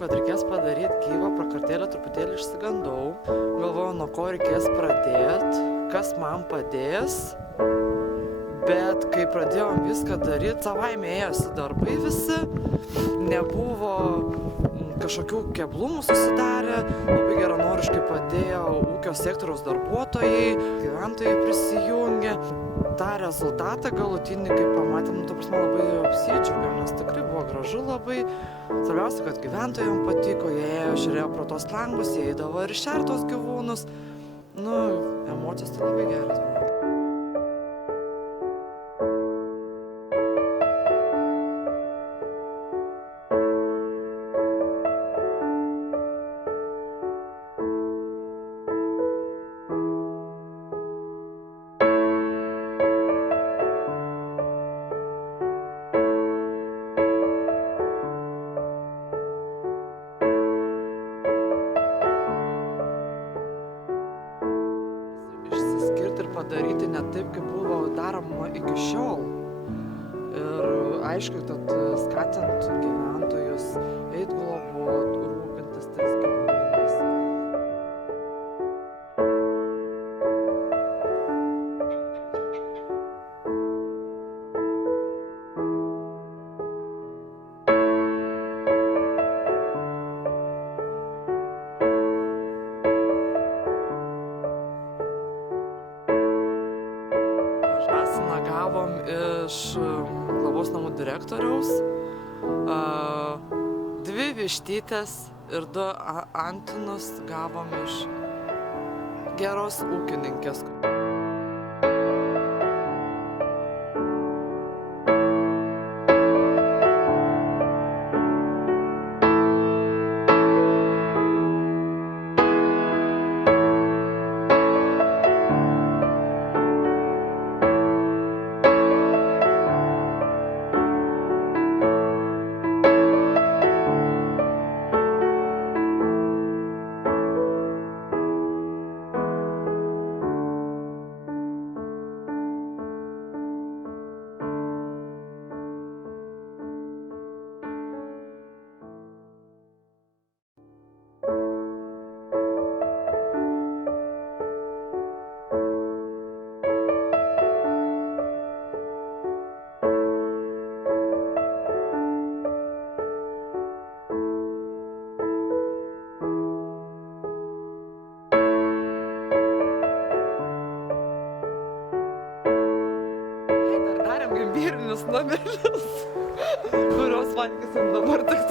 kad reikės padaryti gyvą prakartėlę, truputėlį išsigandau. Galvojau, nuo ko reikės pradėti, kas man padės. Bet kai pradėjom viską daryti, savaime ėjosi darbai visi, nebuvo kažkokių keblumų susidarė, labai geranoriškai padėjo ūkio sektoriaus darbuotojai, gyventojai prisijungė. tą rezultatą galutinį, kai pamatėm, ta prasme, labai apsidžiaugėm, nes tikrai buvo gražu labai. Svarbiausia, kad gyventojams patiko, jie ėjo, žiūrėjo pro tos langus, jie eidavo ir šertos gyvūnus. Emocijos tai labai geras buvo. Išsiskirti ir padaryti ne taip, kaip buvo daroma iki šiol. Ir aišku, kad skatint gyventojus eit globot, rūpintis tais gyvūnais. Žąsiną gavom iš globos namų direktoriaus, 2 vištytes ir 2 antinus gavom iš geros ūkininkės. Darėm imbierinius namelius, kuriuos valgysim dabar tik